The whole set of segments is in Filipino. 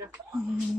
Mm-hmm.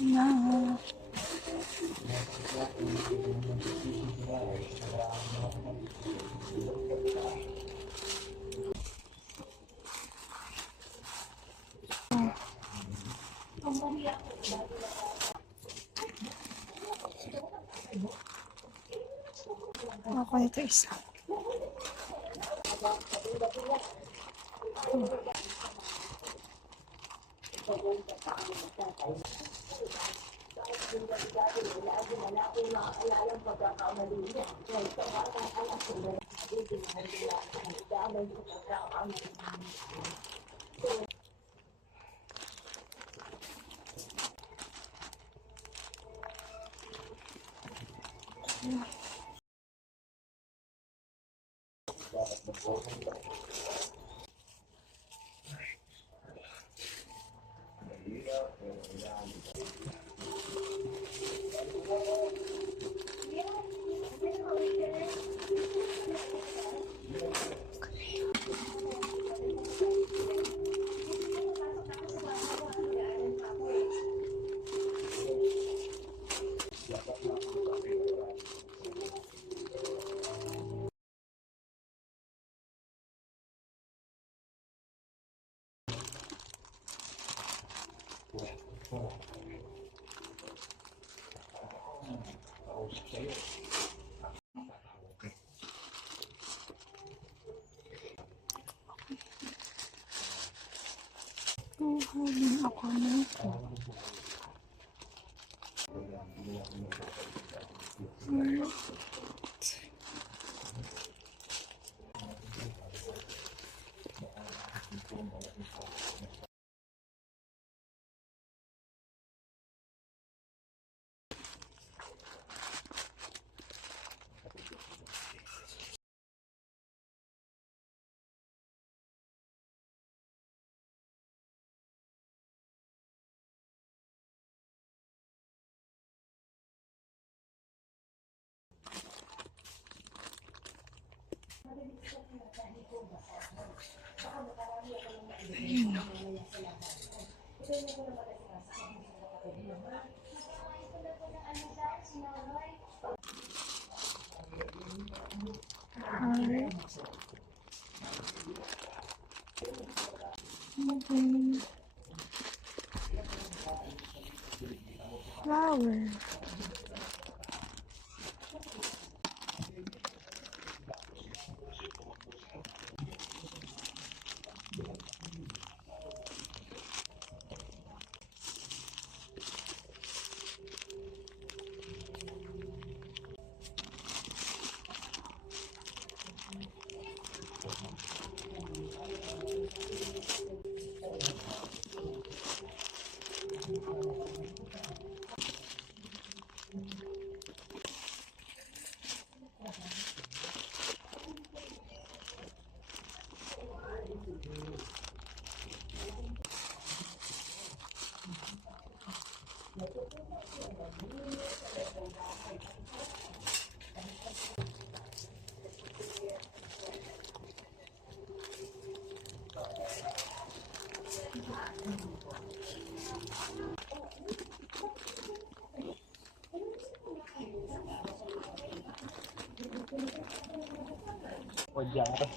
No. Ako ito isa. Kuha din ako nito. Ayun. Flower. Odyar.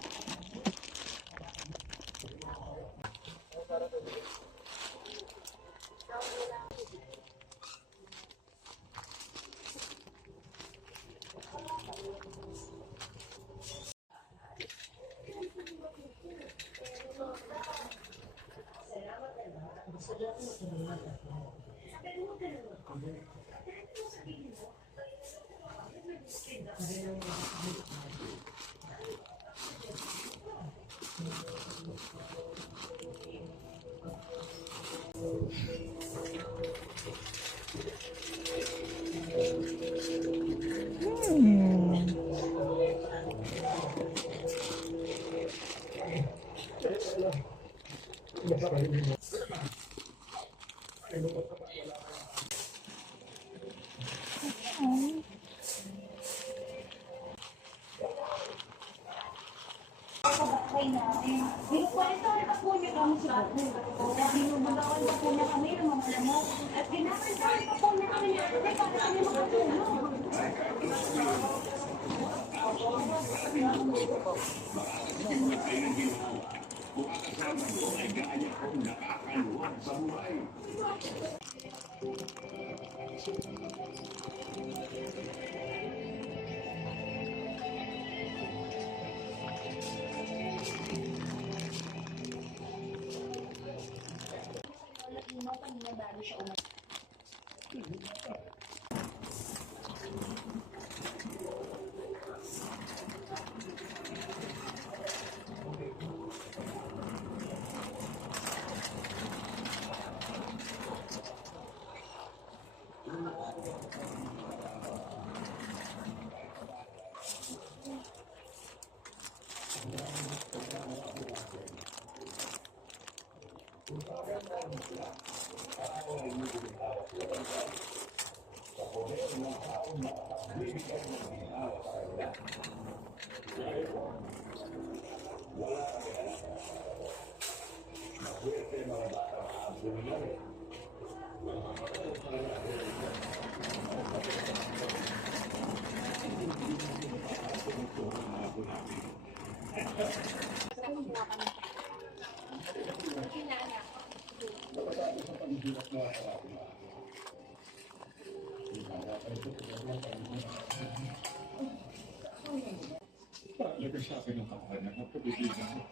Sa akin ng kapatid na pag-ibigin mo.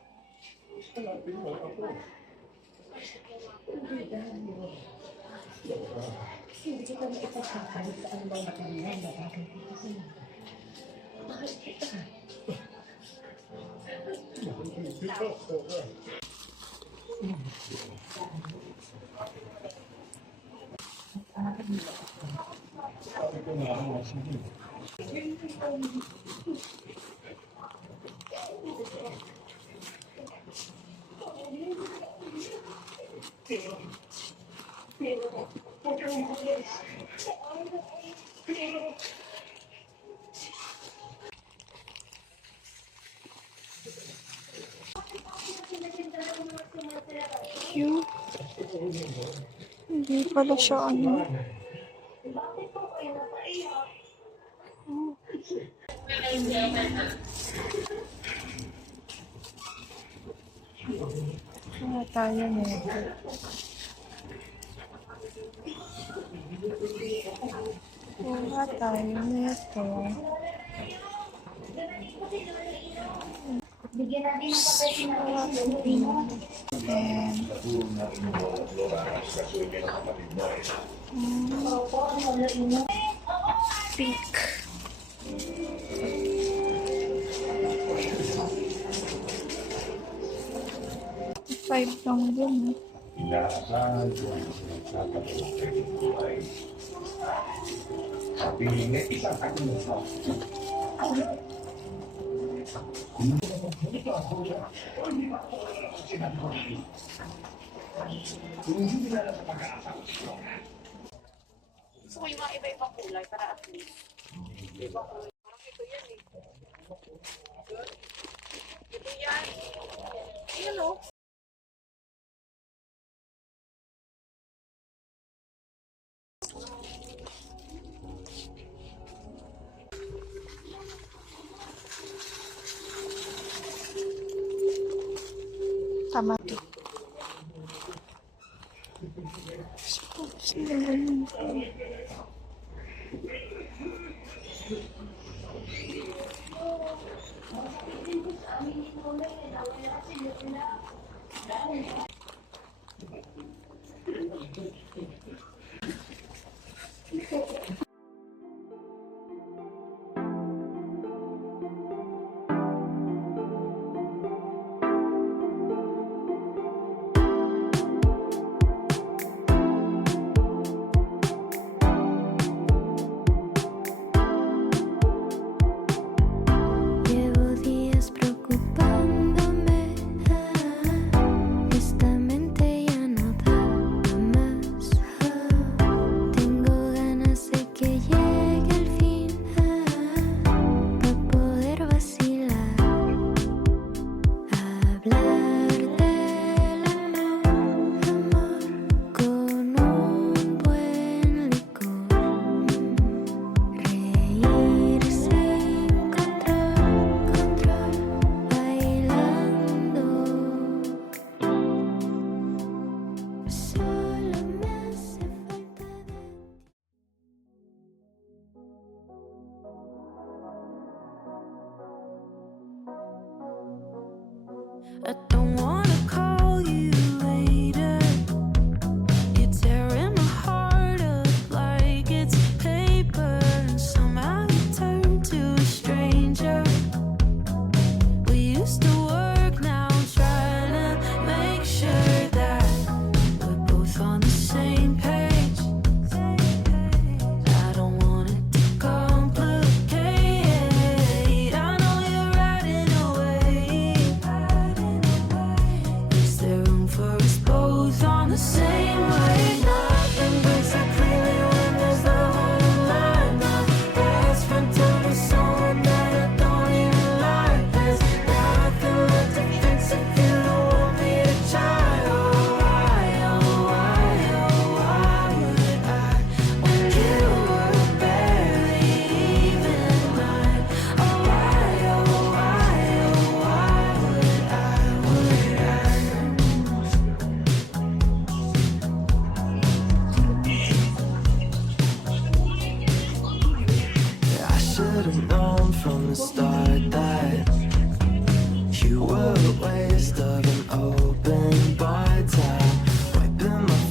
Wala, pinuha ako. Hindi kita maipagkakalit sa anumang matangyan na bagay dito sa mga. Bakit kita? Sabi ko nga ako, sige. Cute. Hindi pala siya ano. Wala tayo nito. Wala tayo nito. Bigyan natin ng kapatid na Pink. Five lang din. Inaasahan ko ang nagtatapos sa iyong buhay. Sabi niya, isang akin sa hindi ako sinabi. Kung hindi na sa pag-aasa ko sila. Gusto ko yung mga iba-ibang kulay para at least. Iba kulay. Parang ito yan eh. Ito yan. Ayan o. Tama to. Sino ba yun? Llevo días preocupándome. Esta I don't wanna call you later. You're tearing my heart up like it's paper, and somehow you turn to a stranger. We used to work, now I'm trying to make sure that we're both on the same page. I don't want it to complicate. I know you're riding away. Is there room for us both on the same wave? Nothing breaks so clearly when there's love on the line. My best friend told me someone that I don't even like. There's nothing left to fix if you don't want me to try. Oh, why, would I, when you were barely even mine? Oh, why, would I should have known from the start that you were a waste of an open bar tab, wiping my